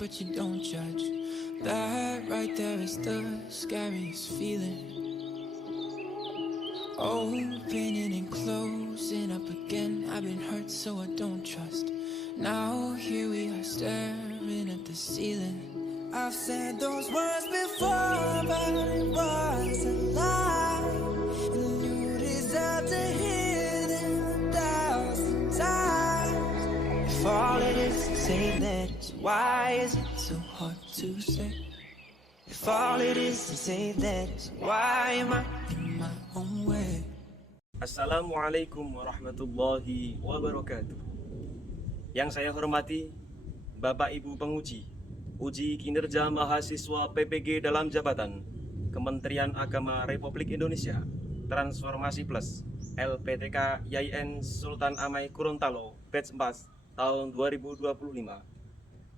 but you don't judge. That right there is the scariest feeling. Opening and closing up again. I've been hurt so I don't trust. Now here we are staring at the ceiling. I've said those words before, but it was a lie. And you deserve to hear them 1,000 times. If all it is to say that, why is it so hard to say? If all it is to say that, why am I in my own way? Assalamualaikum warahmatullahi wabarakatuh. Yang saya hormati Bapak Ibu penguji Uji Kinerja Mahasiswa PPG dalam Jabatan Kementerian Agama Republik Indonesia Transformasi Plus LPTK YIN Sultan Amai Gorontalo Batch 4 tahun 2025.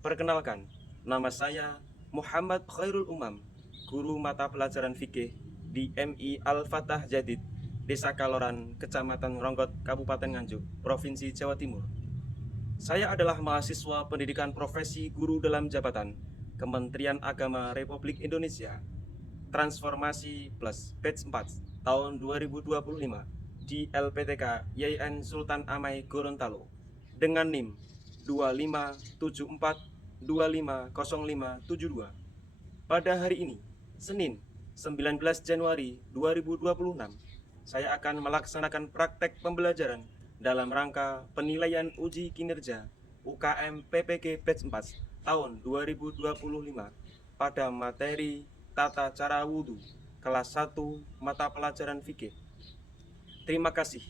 Perkenalkan, nama saya Muhammad Khairul Umam, guru mata pelajaran fikih di MI Al-Fatah Jadid, Desa Kaloran, Kecamatan Ronggot, Kabupaten Nganjuk, Provinsi Jawa Timur. Saya adalah mahasiswa pendidikan profesi guru dalam jabatan Kementerian Agama Republik Indonesia Transformasi Plus Batch 4 tahun 2025 di LPTK YIN Sultan Amai Gorontalo dengan NIM 2574250572. Pada hari ini, Senin 19 Januari 2026, saya akan melaksanakan praktek pembelajaran dalam rangka penilaian uji kinerja UKM PPG Batch 4 tahun 2025 pada materi Tata Cara Wudhu kelas 1 mata pelajaran fikih. Terima kasih.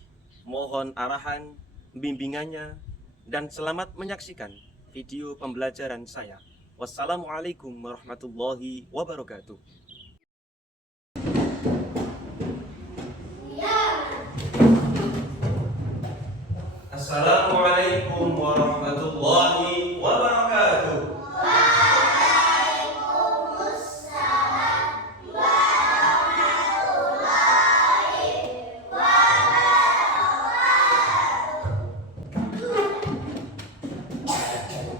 Mohon arahan, bimbingannya, dan selamat menyaksikan video pembelajaran saya. Wassalamualaikum warahmatullahi wabarakatuh. Assalamualaikum warahmatullahi wabarakatuh. Waalaikumsalam warahmatullahi wabarakatuh.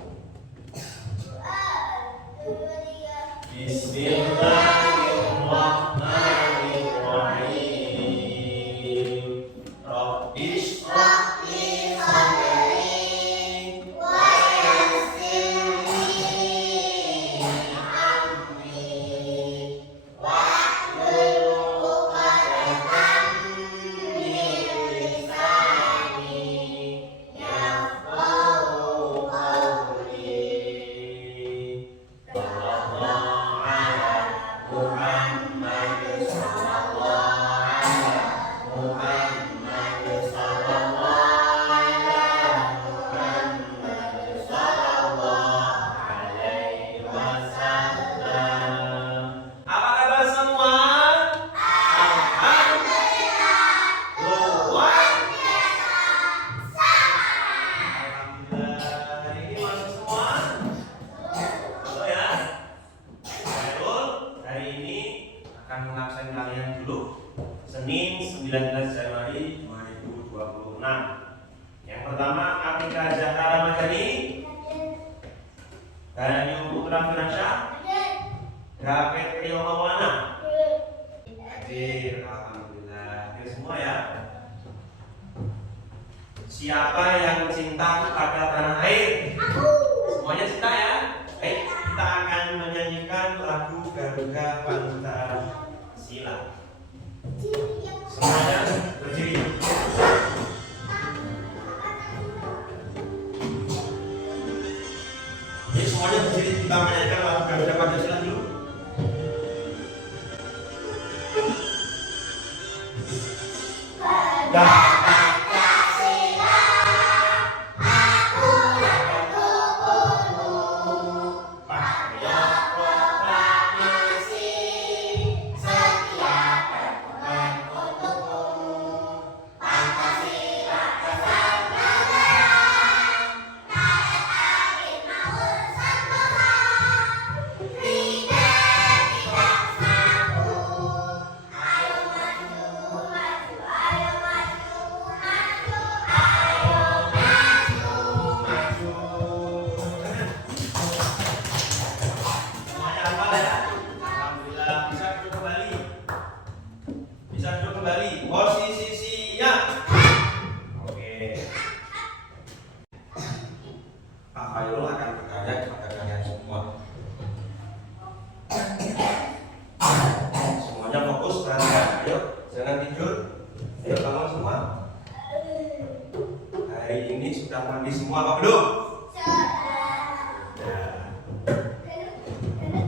Bismillahirrahmanirrahim. Rabbish Rabbi Sadri wa yassirli amri wahlul 'uqdatam min lisani yafqahu qawli. Sallallahu ala Muhammad sallallahu ala Muhammad sallallahu ala Muhammad sallallahu alaihi wasallam. Apa kabar semua? Alhamdulillah. Luar biasa. Alhamdulillah. Hari ini masuk semua? Betul ya? Baikul, hari ini akan mengabsen kalian dulu Senin 19 Januari 2026. Yang pertama, Atika Zahra Ramadhani, Daniel Putra Firmansyah, David Rio Maulana. Hadir, alhamdulillah. Hadir semua ya. Siapa yang cinta pada tanah air? Semuanya cinta ya? Baik, kita akan menyanyikan lagu Garuda Pancasila. Semuanya berdiri. Jadi semuanya berdiri, kita menyanyikan lagu Garuda Pancasila dulu.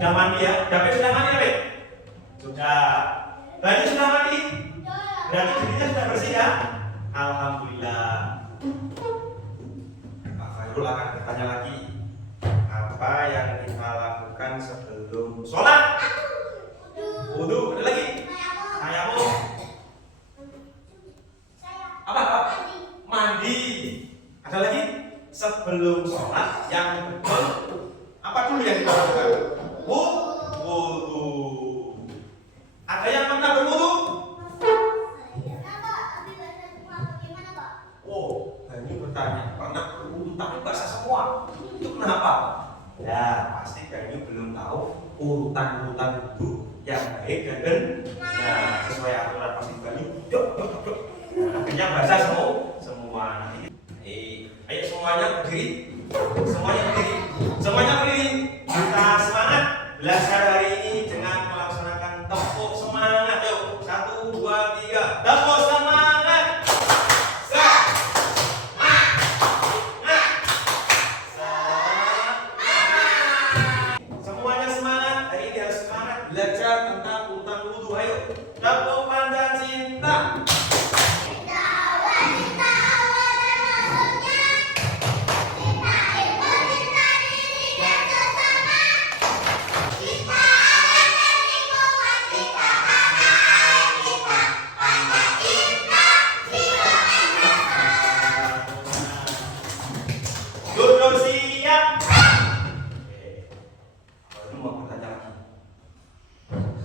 Sudah mandi ya? David sudah mandi David? Sudah. Baju sudah mandi? Berarti dirinya sudah bersih ya? Alhamdulillah. Pak Khairul akan bertanya lagi. Apa yang kita lakukan sebelum sholat? Wudu. Ada lagi? Tayamum. Apa? Mandi. Ada lagi? Sebelum sholat yang betul, apa dulu yang kita lakukan? Wudu. Ada yang pernah berwudu? Oh, ini bertanya pernah berwudu tapi basah semua. Itu kenapa? Ya, pasti kayaknya belum tahu urutan-urutan wudu yang baik dan benar. Sesuai aturan pasti banyak. Akhirnya basah semua. Ayo semuanya berdiri. Semuanya berdiri. Kita semangat belajar hari ini dengan melaksanakan tepuk semangat. Yuk, 1, 2, 3. Tepuk semangat. Semuanya semangat. Hari ini harus semangat belajar tentang urutan wudu. Ayo, tepuk panjang cinta. Duduk siap. Baru mau bertanya lagi.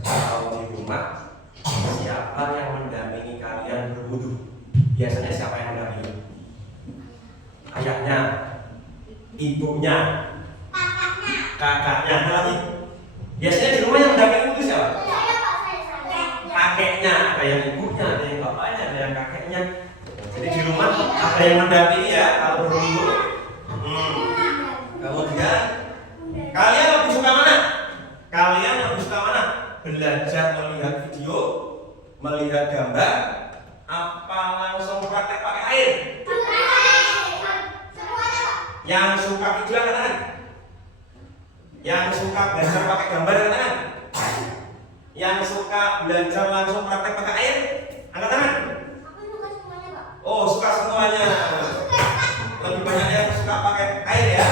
Kalau di rumah siapa yang mendampingi kalian berwudu? Biasanya siapa yang mendampingi? Ayahnya, ibunya, kakaknya, ada lagi. Biasanya di rumah yang mendampingi wudu siapa? Kakeknya, ada yang ibunya, ada yang bapaknya, ada yang kakeknya. Jadi di rumah ada yang mendampingi ya kalau berwudu. Kemudian kalian lebih suka mana? Belajar melihat video, melihat gambar, apa langsung praktek pakai air? Yang suka video angkat tangan. Yang suka belajar pakai gambar angkat tangan. Yang suka belajar langsung praktek pakai air angkat tangan. Oh, suka semuanya. Lebih banyak yang suka pakai air ya.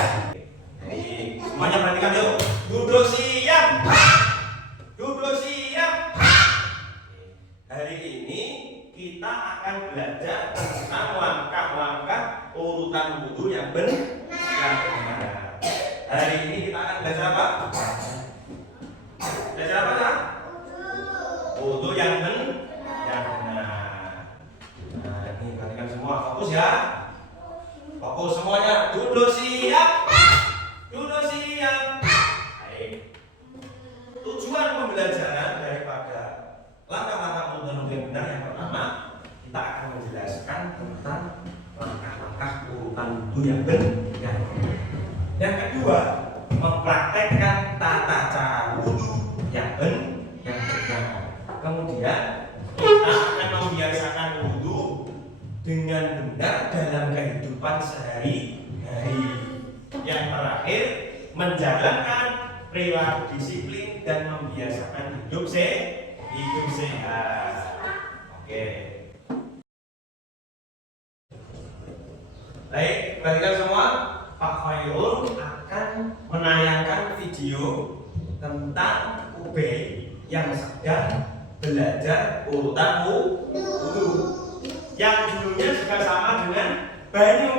Jadi semuanya perhatikan yuk. Duduk siap. Hari ini kita akan belajar tentang langkah-langkah urutan wudu yang benar. Hari ini kita akan belajar apa? Belajar apa ya? Wudu yang benar. Nah, ini perhatikan semua, fokus ya. Fokus semuanya. Duduk siap. Baik. Tujuan pembelajaran daripada langkah-langkah wudu yang benar yang pertama, kita akan menjelaskan tentang langkah-langkah urutan wudu yang benar. Yang kedua, mempraktekkan tata cara wudu yang benar. Kemudian kita akan membiasakan wudu dengan benar dalam kehidupan sehari-hari. Yang terakhir, menjalankan perilaku disiplin dan membiasakan hidup sehat. Oke. Baik, perhatikan semua. Pak Khairul akan menayangkan video tentang Ubay yang sedang belajar urutan wudu. Yang dulunya juga sama dengan banyu.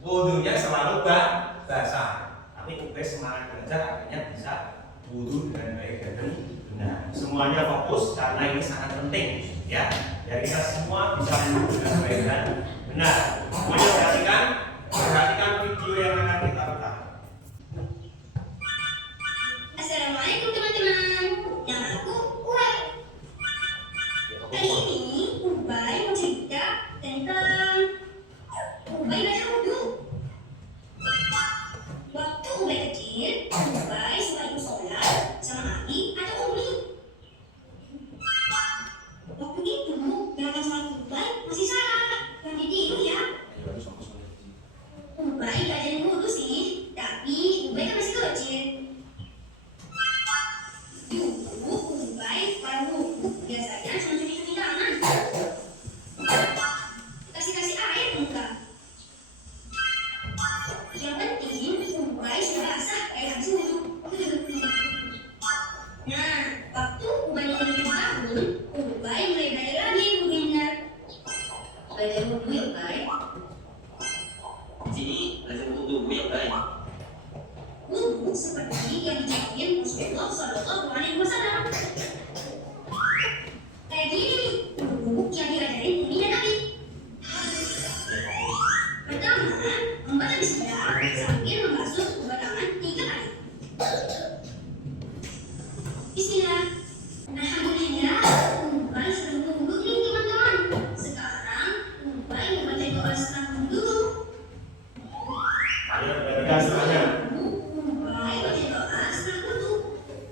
Wudunya selalu basah. Tapi Ubay semangat belajar akhirnya bisa wudu dengan baik dan benar. Semuanya fokus karena ini sangat penting ya. Jadi kita semua bisa wudu dengan baik dan benar. Semuanya perhatikan video yang akan kita putar. Assalamualaikum teman-teman. Nama aku Ubay. Kali ini Ubay mau cerita tentang Ubay belajar wudu. Waktu Ubay kecil, Ubay suka ikut sholat sama Abi atau Umi. Waktu itu gerakan sholat Ubay masih salah, ganti diri ya. Ubay gak jadi wudu sih, tapi Ubay kan masih kecil. seperti yang dijamin Rasulullah Shallallahu Alaihi Wasallam. Kayak gini nih, wudu yang diajarin Umi dan Abi. Pertama, membaca bismillah sambil membasuh kedua tangan 3 kali. Bismillah. Alhamdulillah, Umbai sudah wudu nih teman-teman. Sekarang Umbai membaca doa setelah wudu. Ayo, perhatikan semuanya. Umbai baca doa setelah wudu.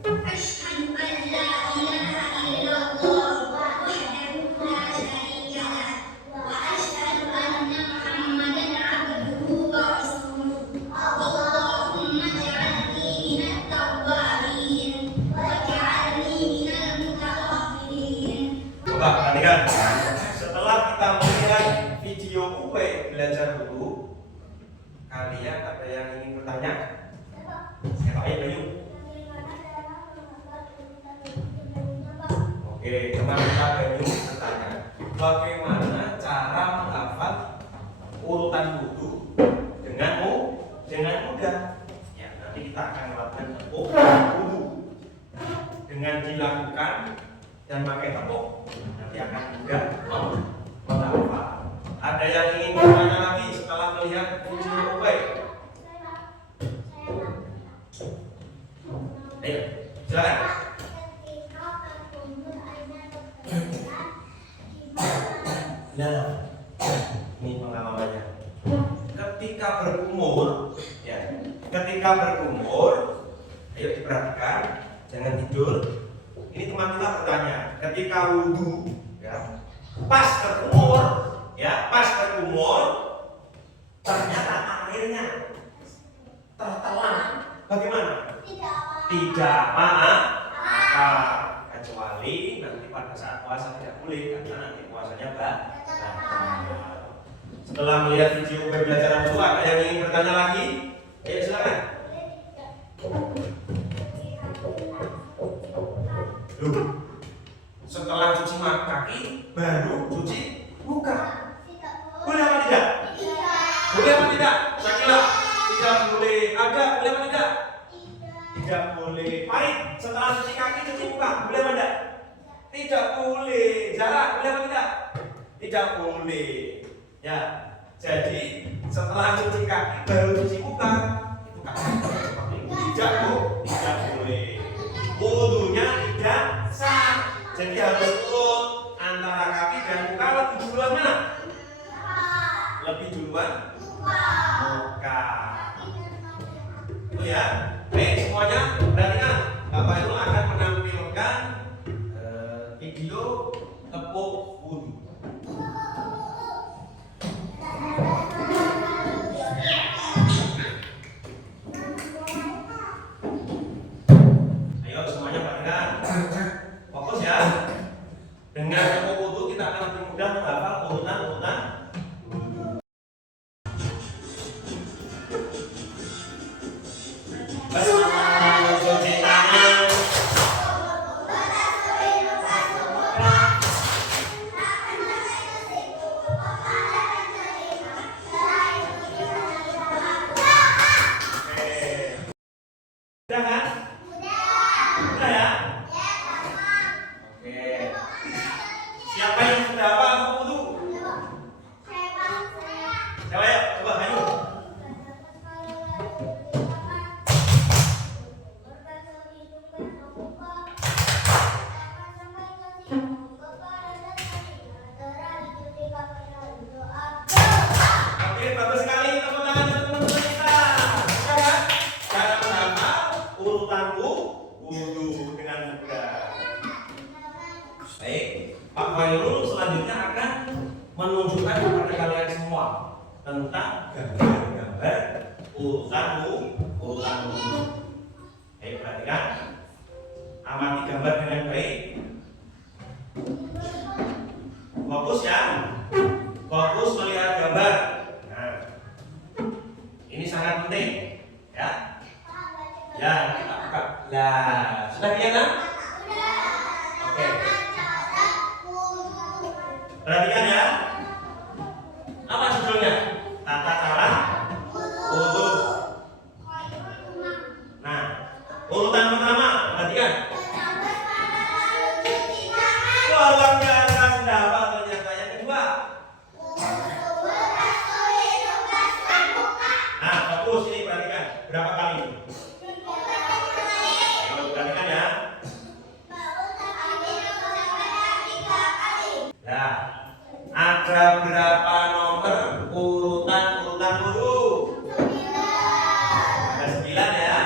Asyhadu an la ilaha illallah wahdahu la syarika lah wa asyhadu anna Muhammadan abduhu wa rasuluh. Allahumma ij'alni minat tawwabin waj'alni minal mutatahhirin. Coba perhatikan. Setelah kita melihat video Uwe belajar dulu, kalian ada yang ingin bertanya? Siapa aja Bayu? Oke, teman kita Bayu bertanya, bagaimana cara menghafal urutan wudu dengan mudah? Ya, nanti kita akan melakukan tepuk wudu dengan dilakukan dan pakai tepuk, nanti akan mudah menghafal. Ada yang ingin bertanya lagi setelah melihat video Uwe? Ayo, silakan. Nah, ini pengalamannya. Ketika berumur, ayo diperhatikan, jangan tidur. Ini teman kita bertanya, ketika wudhu, ya, pas berumur, ternyata airnya tertelan. Bagaimana? Tidak maaf, kecuali nanti pada saat puasa tidak boleh, karena nanti puasanya batal. Setelah melihat video pembelajaran itu, ada yang ingin bertanya lagi? Ayo silakan. Setelah cuci kaki, baru cuci muka. Boleh apa tidak? Boleh apa tidak? Sakila, tidak boleh. Ada, boleh apa tidak? Tidak boleh. Pahit, setelah cuci kaki, cuci muka, boleh apa tidak? Tidak boleh. Jarak, boleh apa tidak? Tidak boleh. Ya, jadi setelah cuci kaki, baru cuci muka. Itu kaki tidak boleh. Wudunya tidak sah. Jadi harus urut antara kaki dan muka. Lebih duluan mana? Lebih duluan muka. Itu ya. Baik semuanya, perhatikan. Bapak Ibu akan menampilkan video tepuk wudu. Ayo semuanya perhatikan. Fokus ya. Dengan tepuk wudu kita akan lebih mudah menghafal urutan-urutan wudu. Cuci tangan. Udah kan? Udah ya? Oke. Siapa yang sudah hafal tepuk wudu? Siapa ya? Coba ayo. Oke, bagus sekali tepuk tangan untuk teman-teman kita. Sudah kan? Cara menghafal urutan wudu dengan mudah. Baik, Pak Khairul selanjutnya akan menunjukkan kepada kalian semua tentang gambar-gambar urutan wudu. Baik, perhatikan. Amati gambar dengan baik. Fokus ya. Fokus melihat gambar. Nah, ini sangat penting, ya. Ya, kita buka. Lah, sudah kelihatan? Oke. Perhatikan ya. Apa judulnya? Tata cara wudu. Nah, Urutan pertama, perhatikan. Menambah pada lalu cuci tangan. Wah, luar biasa, dapat ternyata. Yang kedua. Berbasuh hidung, basuh muka. Nah, fokus ini perhatikan. Berapa kali? Ayo, perhatikan ya. Nah, ada berapa nomor urutan wudu? 9 ya.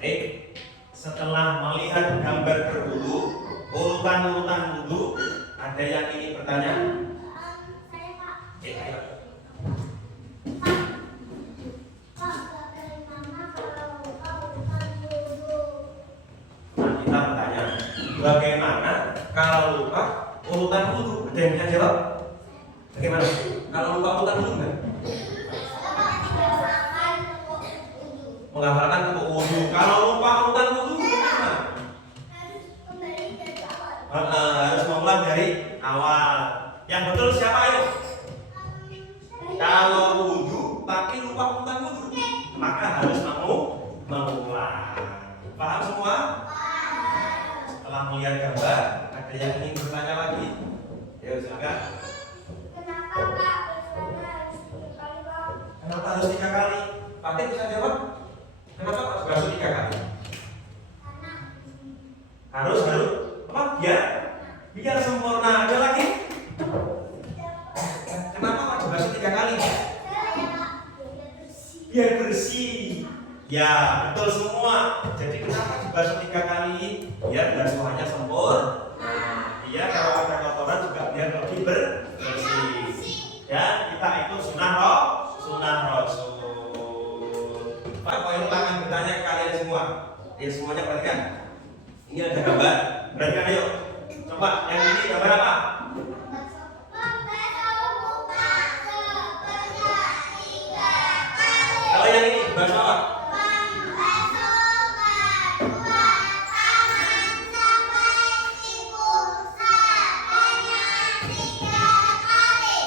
Oke. Setelah melihat gambar berwudu, urutan wudu, ada yang ingin bertanya? Ayo. Nah, kita bertanya, bagaimana kalau lupa urutan wudu? Ada yang bisa jawab? Bagaimana? Kalau lupa urutan wudu enggak? Menghafalkan untuk wudu. Kalau lupa urutan wudu gimana? Harus mengulang dari awal. Yang betul siapa ayo? Kalau wudu tapi lupa urutan wudu, maka harus mengulang. Paham semua? Setelah melihat gambar, ada yang ingin bertanya lagi? Ya silakan. Kenapa harus 3 kali? Pakai bisa jawab? Kenapa harus basuh 3 kali? Harus apa? Biar sempurna. Ada lagi? Kenapa harus basuh 3 kali? Biar bersih. Ya, betul semua. Jadi kenapa dibasuh 3 kali? Biar basuhannya sempurna. Biar kalau ada kotoran juga biar lebih bersih. Ya, kita ikut sunnah Rasul. Pak, poin akan bertanya ke kalian semua. Ya semuanya perhatikan. Ini ada gambar. Perhatikan ayo. Coba yang ini gambar apa? Kalau yang ini basuh apa?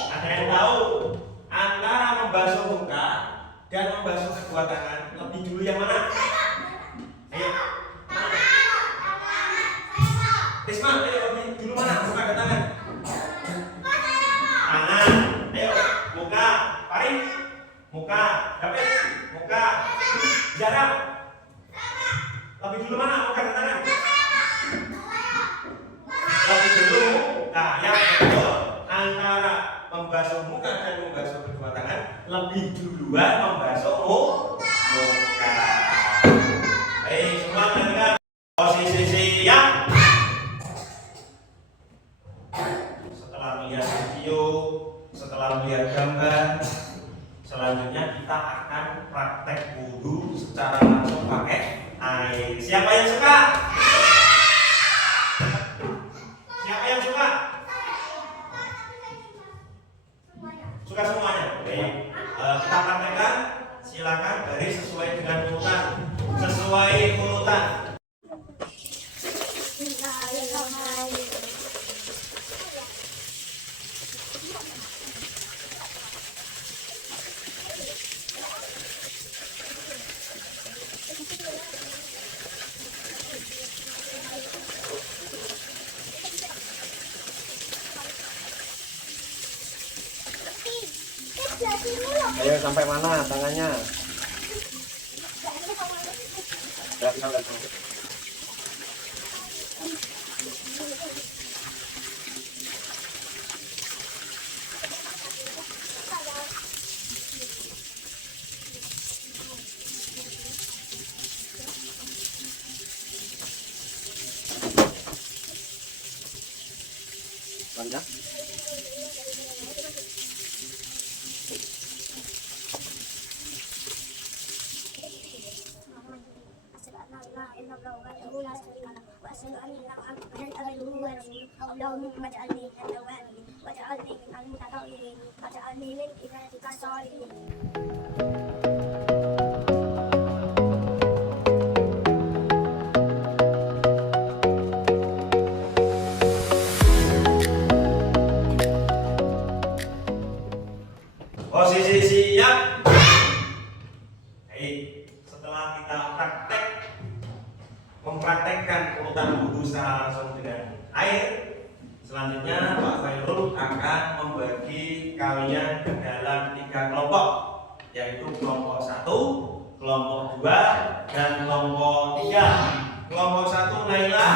Ada yang tahu antara membasuh muka dan membasuh kedua tangan lebih dulu yang mana? Ayo. Tisma, ayo lebih dulu mana? Muka dan tangan? Tangan. Ayo, muka. Paring. Muka. Dapat. Muka. Jarak. Lebih dulu mana? Muka dan tangan? Lebih dulu. Nah, yang betul antara membasuh muka dan membasuh kedua tangan lebih duluan membasuh muka. Baik, semua dengar posisi siap. Setelah melihat video, setelah melihat gambar, selanjutnya kita akan praktek wudu secara langsung pakai air. Siapa yang suka? Siapa yang suka? Suka semuanya. Baik. Kita praktekkan. Silakan garis sesuai dengan urutan. Sesuai urutan. Ayo sampai mana tangannya? Banyak. اللهم اجعلني من التوابين واجعلني من المتطهرين واجعلني من عبادك الصالحين. Posisi siap. Baik, setelah kita mempraktekkan urutan wudhu secara langsung dengan air, selanjutnya Pak Khairul akan membagi kalian ke dalam 3 kelompok, yaitu kelompok 1, kelompok 2, dan kelompok 3. Kelompok 1 Naila,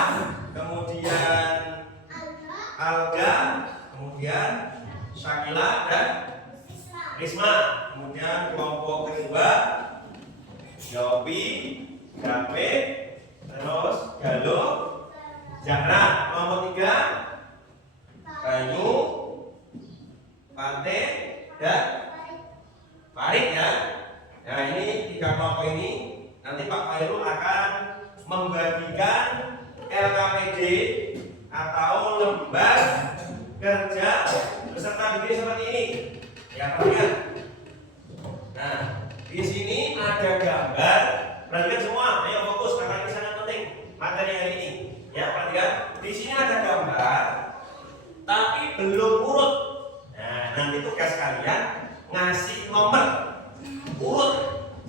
kemudian Alga, kemudian Syakila dan Risma. Kemudian kelompok kedua Yopi, Gape, terus Galuh, Zahra. Kelompok 3 Bayu, Pante, dan Farid ya. Nah ini 3 kelompok ini nanti Pak Khairul akan membagikan LKPD atau lembar kerja beserta diri seperti ini. Ya, perhatikan. Nah, di sini ada gambar. Perhatikan semua. Ayo fokus karena ini sangat penting materi hari ini. Ya, perhatikan. Di sini ada gambar, tapi belum urut. Nah, nanti tugas kalian ngasih nomor urut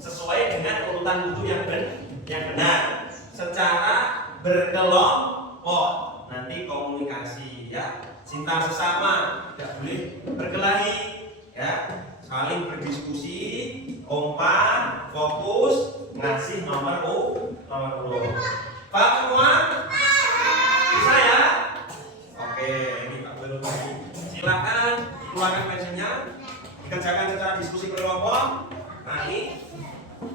sesuai dengan urutan wudhu yang benar secara berkelompok. Nanti komunikasi ya, cinta sesama, tidak boleh berkelahi ya, saling berdiskusi, kompak, fokus, ngasih nomor urut. Pak semua? Bisa ya? Oke, ini Pak belum lagi. Silakan keluarkan pensinya, dikerjakan secara diskusi berkelompok. Nah ini,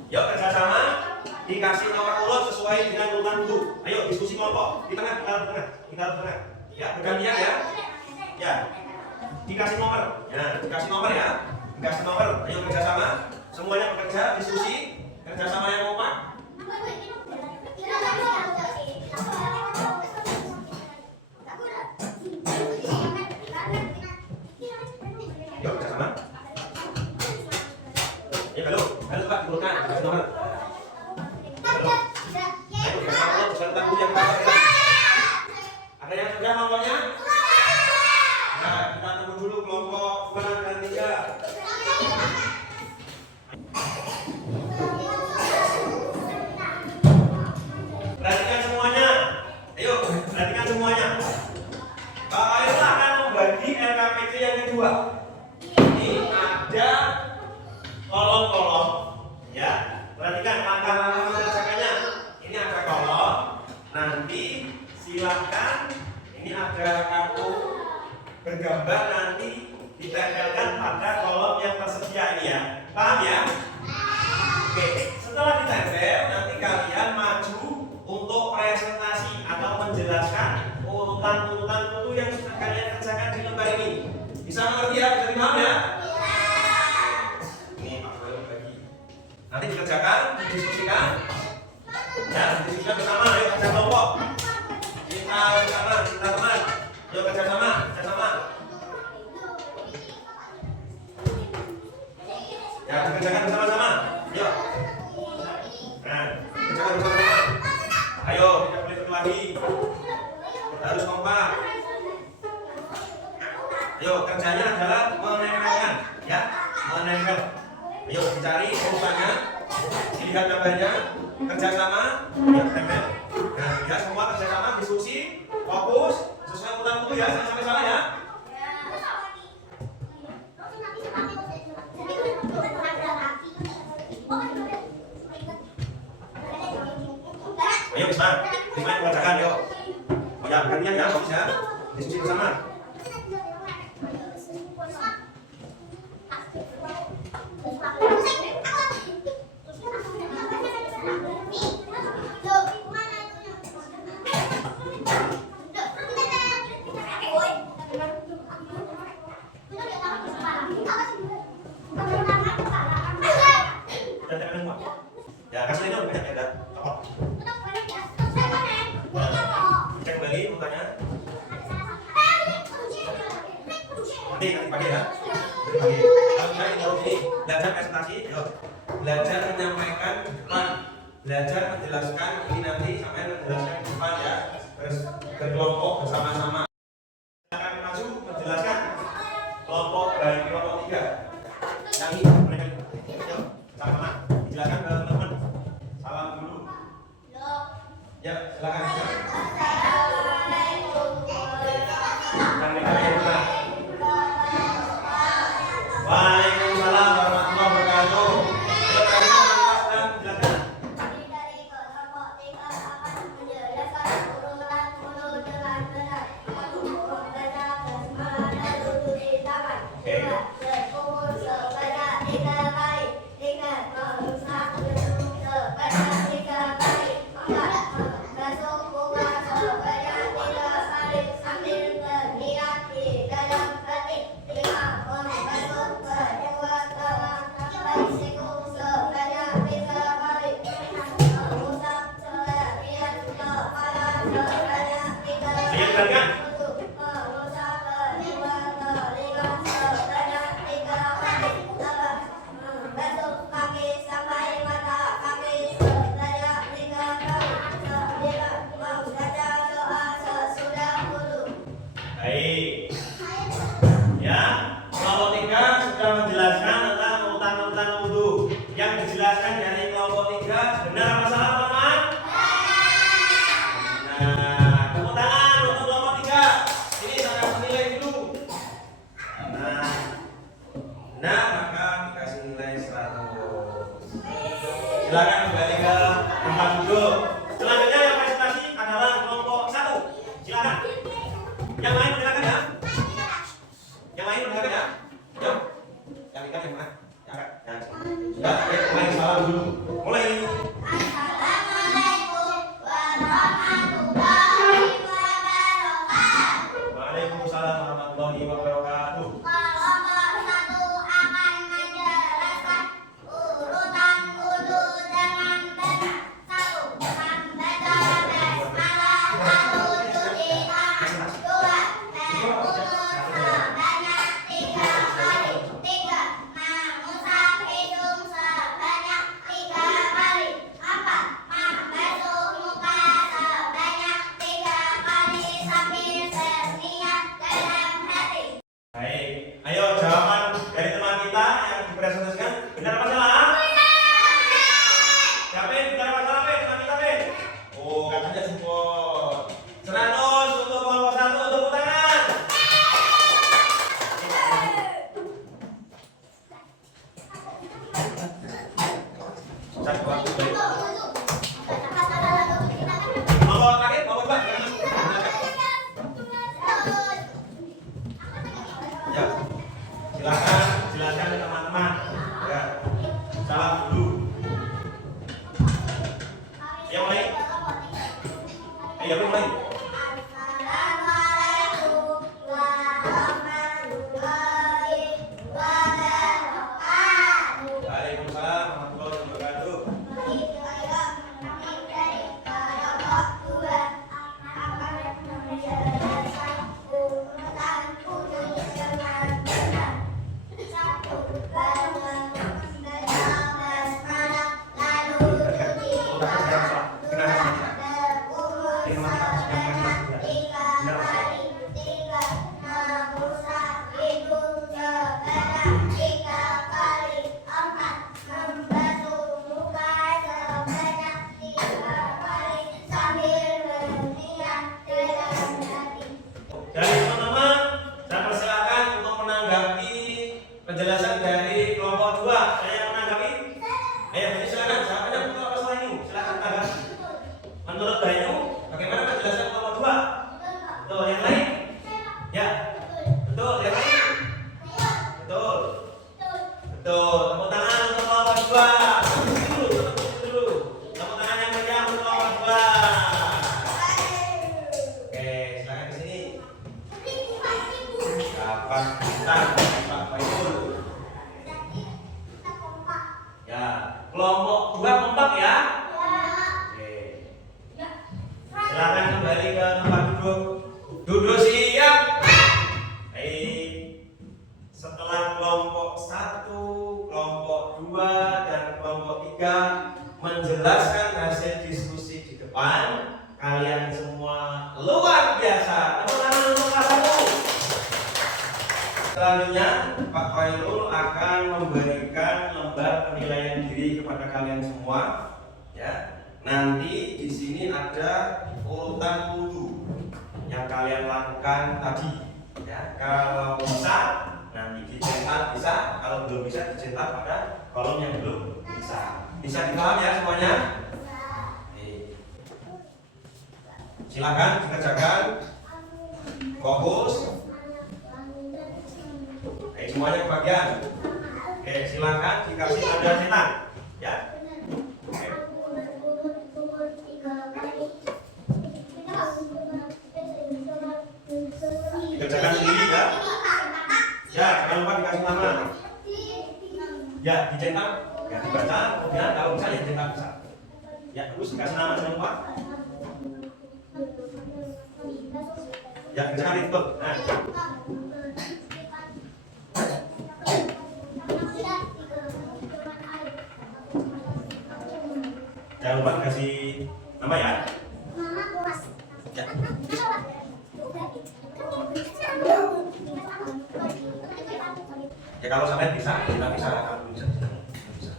yuk kerjasama, dikasih nomor urut sesuai dengan urutan wudhu. Ayo diskusi kelompok di tengah, ya bergantian ya. Ya, dikasih nomor. Ya, dikasih nomor ya. Dikasih nomor. Ayo kerjasama. Semuanya bekerja, diskusi, kerjasama yang kompak. Yuk kerjasama. Ya halo Pak, turunkan, kasih nomor. Halo. Ayo kerjasama beserta guru yang baik. Ada yang sudah nomornya? Nah, kita tunggu dulu kelompok 2 dan 3. Perhatikan semuanya. Ayo, perhatikan semuanya. Pak Khairul akan membagi LKPD yang kedua. Ini ada kolom-kolom. Ya, perhatikan langkah-langkah mengerjakannya. Ini ada kolom. Nanti silahkan, ini ada kartu bergambar, nanti ditempelkan pada kolom yang tersedia ini ya. Paham ya? Oke, setelah ditempel nanti kalian maju untuk presentasi atau menjelaskan urutan-urutan itu yang sudah kalian kerjakan di lembar ini. Bisa mengerti ya? Bisa dipaham ya? Ini Pak Khairul bagi. Nanti dikerjakan, didiskusikan. Ya, didiskusikan bersama, ayo kerja kelompok. Kita bersama, kita teman. Yuk kerjasama, kerjasama. Ya, kerjakan bersama-sama. Yuk. Nah, kerjakan bersama-sama. Ayo, tidak boleh berkelahi. Kita harus kompak. Ayo, kerjanya adalah menempelkan, ya, menempel. Ayo, dicari urusannya, dilihat gambarnya, kerjasama, ya, tempel. Nah, ya semua kerjasama, diskusi, fokus, sesuai urutan itu ya, jangan sampai salah ya. Ayo Bisma, Bisma yang kerjakan yuk. Oh ya, gantian ya, fokus ya, diskusi bersama. Ya, kasih ini banyak ada. Cek lagi mukanya. Nanti pagi ya. Pagi. Kalau ini belajar presentasi, yuk. Belajar menyampaikan di depan. Belajar menjelaskan ini nanti sampai menjelaskan di depan ya. Berkelompok bersama-sama. Akan maju menjelaskan kelompok baik kelompok 3. Yang ini dijelaskan dari kelompok 3. Benar apa salah teman-teman? Nah, tepuk tangan untuk kelompok 3. Ini saya menilai dulu. Nah, maka dikasih nilai 100. Silakan kembali ke tempat duduk. Selanjutnya yang presentasi adalah kelompok 1. Silakan. Yang lain mendengarkan ya. Yang lain mendengarkan ya. Yuk. Yang ikan yang mana? Yang sudah, mulai salam dulu. Mulai. Assalamualaikum warahmatullahi wabarakatuh. Waalaikumsalam warahmatullahi wabarakatuh. Kelompok 1 akan menjelaskan urutan wudu dengan benar. 1. Membaca basmalah, lalu cuci tangan. 2. Berwudu sebanyak 3 kali. 3. Mengusap hidung sebanyak 3 kali. 4. Membasuh muka sebanyak 3 kali sambil berniat dalam hati. Baik, ayo jawaban dari teman kita yang dipresentasikan benar apa salah? Ya, Ben, benar apa salah, Ben? Teman kita, Ben. Oh, katanya support. 100 untuk kelompok 1, tepuk tangan. Satu waktu baik. Kelompok terakhir, kelompok 2. Ya, silakan teman-teman. Ya, salam dulu. Yang lain? Ayo mulai. Assalamualaikum warahmatullahi wabarakatuh. Waalaikumsalam warahmatullahi wabarakatuh. Dari teman-teman, saya persilakan untuk menanggapi penjelasan dari kelompok 2. Saya yang menanggapi. Ayo, ini silakan. Siapa yang betul apa salah ini? Silakan tanggapi. Menurut Bayu, bagaimana penjelasan kelompok 2? Betul. Yang lain? Ya. Betul. Yang lain? Betul. Betul. Tepuk tangan untuk kelompok 2. Dulu. Tepuk tangan yang meriah untuk kelompok 2. Oke, silakan ke sini. Kapan kita Pak Faizul? Ya, kelompok 2 kompak ya. Oke. Silakan kembali ke tempat duduk. Duduk siap. Baik. Setelah kelompok 1, kelompok 2 dan kelompok 3 menjelaskan hasil diskusi di depan, kalian semua luar biasa. Tepuk tangan untuk kelas 1. Selanjutnya, Pak Khairul akan memberikan lembar penilaian diri kepada kalian semua. Ya, nanti di sini ada urutan wudu yang kalian lakukan tadi. Ya, kalau bisa nanti dicetak bisa, kalau belum bisa dicetak pada kolom yang belum bisa. Bisa dipaham ya semuanya? Silakan dikerjakan. Fokus. Semuanya kebagian. Oke, silakan dikasih tanda cetak. Ya. Oke. Dikerjakan sendiri ya. Ya, jangan lupa dikasih nama. Ya, dicetak. Ya, dibaca. Kemudian kalau bisa ya dicetak bisa. Ya, terus dikasih nama jangan lupa. Ya, kerjakan itu. Nah. Jangan lupa kasih nama ya. Ya. Ya kalau sampai bisa, kita bisa. Kalau bisa, kita bisa.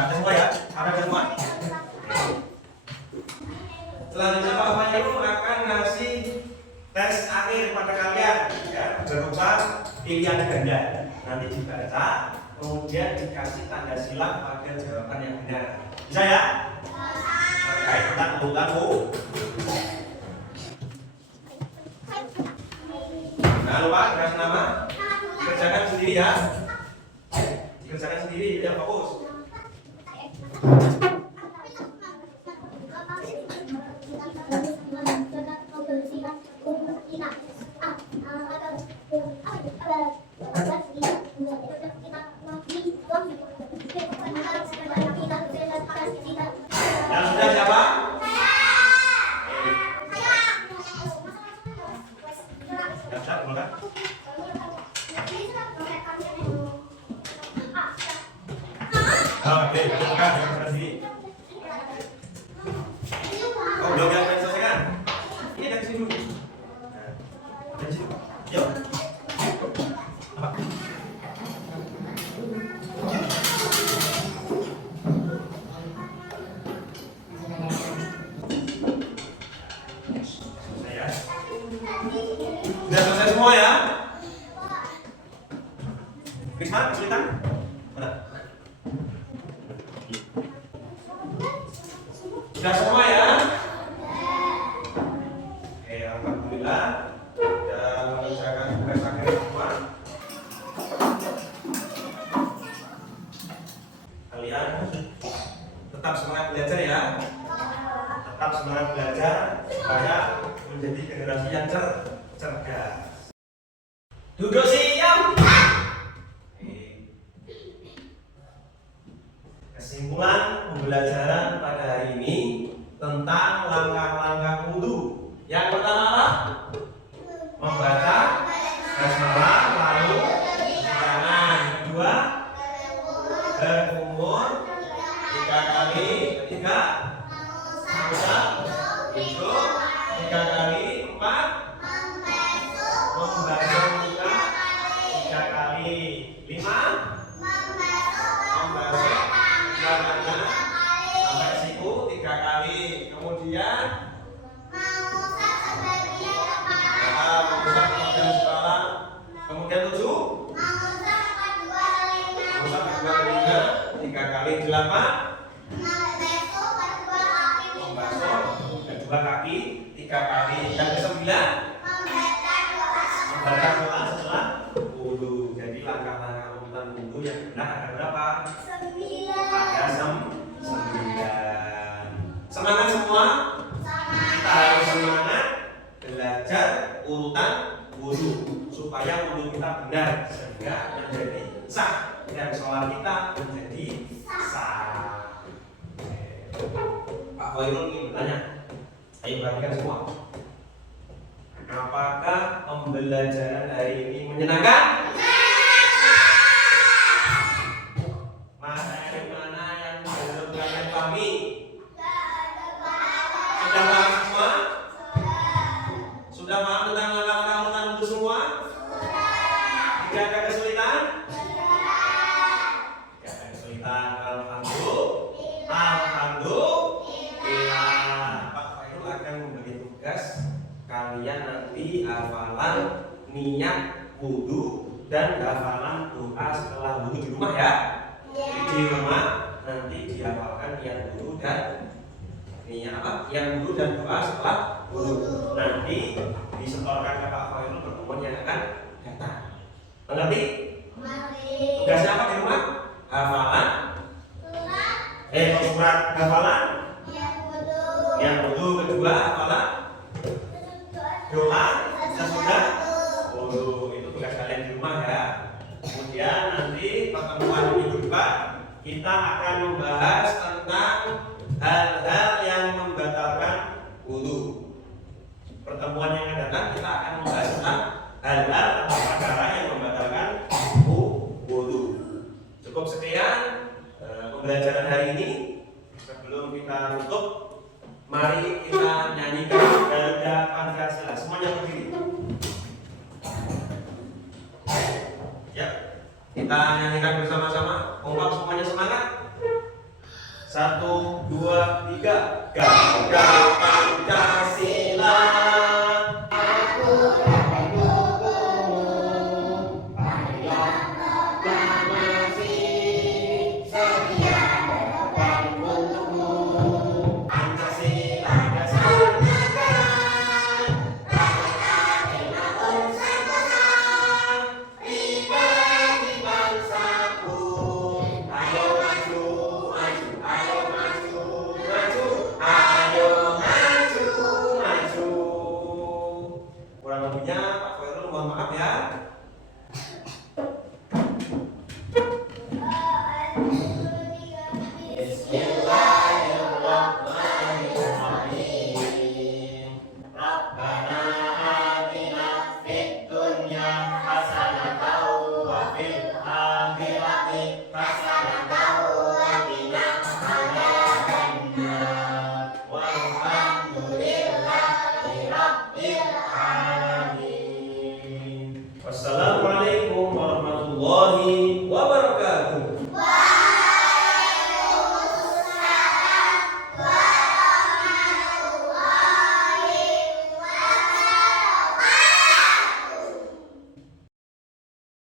ada semua ya? Ada semua? Selanjutnya Pak Fahirul akan ngasih tes akhir pada kalian ya, berupa pilihan ganda. Nanti dibaca, kemudian dikasih tanda silang pada jawaban yang benar. Bisa ya? Oke, kita tunggu. Jangan lupa dikasih nama. Kerjakan sendiri ya. Dikerjakan sendiri ya, fokus. Yang sudah siapa? Yang sudah, bukan? Oke, bukan, sini. Oh, belum yang selesaikan? Ini dari sini dulu. Dari sini. Yuk. Apa? Selesai ya? Sudah selesai semua ya? Risma, kesulitan? Mana? Sudah semua ya? Oke, alhamdulillah. Sudah mengerjakan tugas akhir semua. Kalian tetap semangat belajar ya. Tetap semangat belajar supaya menjadi generasi yang cerdas. Duduk siap. Kesimpulan pembelajaran pada hari ini tentang langkah-langkah wudu. Yang pertama apa? Membaca basmalah lalu tangan. Kedua, berkumur 3 kali. Ketiga, mengusap hidung 3 kali. 4, membasuh muka 3 kali. 5, membasuh tangan sampai siku 3 kali. Kemudian mengusap bagian kepala. Kemudian 7, mengusap kedua telinga 3 kali. 8, membasuh kedua kaki 3 kali. Yang ke-9, membaca doa setelah wudu. Jadi langkah-langkah runutan wudu yang benar ada berapa? Ada 9. Semangat semua. Kita harus semangat belajar urutan wudu supaya wudu kita benar sehingga menjadi sah dan sholat kita menjadi sah. Pak Khairul ingin bertanya. Ayo perhatikan semua. Apakah pembelajaran hari ini menyenangkan? Materi mana yang belum kalian pahami? Sudah paham semua? Sudah paham tentang langkah-langkah wudu semua? Tidak ada kesulitan? Tidak ada kesulitan. Alhamdulillah. Pak Khairul akan memberi tugas kalian nanti hafalan niat wudu dan hafalan doa setelah wudu di rumah ya. Di rumah nanti dihafalkan niat wudu dan niat wudu dan doa setelah wudu. Nanti disetorkan ke Pak Khairul pertemuan yang akan datang. Mengerti? Tugasnya apa di rumah? Hafalan surat hafalan niat wudu. Kedua hafalan doa sesudah wudu. Itu tugas kalian di rumah ya. Kemudian nanti pertemuan minggu depan kita akan membahas tentang hal-hal yang membatalkan wudu. Pertemuan yang akan datang kita akan membahas tentang hal-hal atau perkara yang membatalkan wudu. Cukup sekian pembelajaran hari ini. Sebelum kita tutup, mari kita nyanyikan Garuda Pancasila. Semuanya berdiri. Ya, kita nyanyikan bersama-sama. Kompak semuanya semangat. 1, 2, 3. Garuda Pancasila.